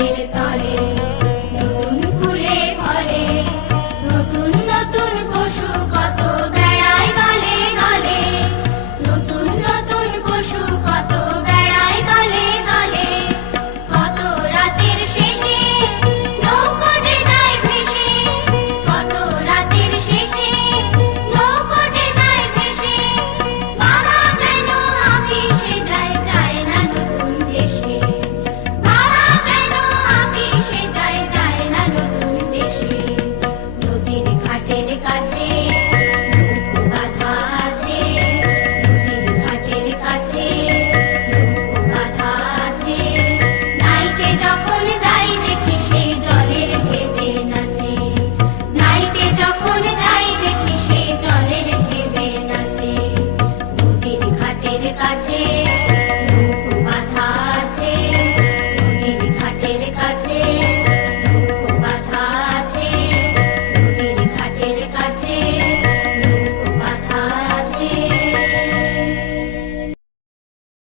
நினைத்தாலே কাছে